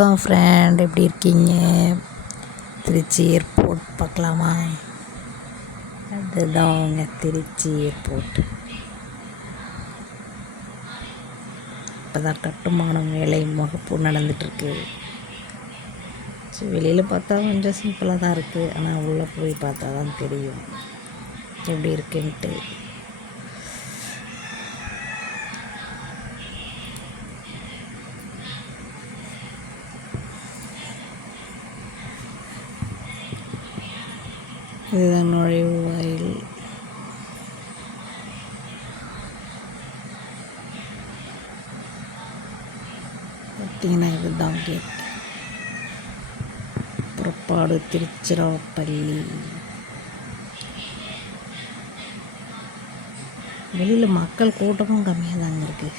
வணக்கம் ஃப்ரெண்ட் எப்படி இருக்கீங்க? திருச்சி ஏர்போர்ட் பார்க்கலாமா? அதுதான் அவங்க திருச்சி ஏர்போர்ட் இப்போ தான் கட்டுமானம் வேலை முகப்பு நடந்துட்டுருக்கு. வெளியில் பார்த்தா கொஞ்சம் சிம்பிளாக தான் இருக்குது ஆனால் உள்ளே போய் பார்த்தா தான் தெரியும். எப்படி இருக்குன்ட்டு. இதுதான் நுழைவு வாயில். பார்த்தீங்கன்னா இதுதான் கேட் புறப்பாடு திருச்சிராப்பள்ளி. வெளியில் மக்கள் கூட்டமும் கம்மியாக தாங்க இருக்குது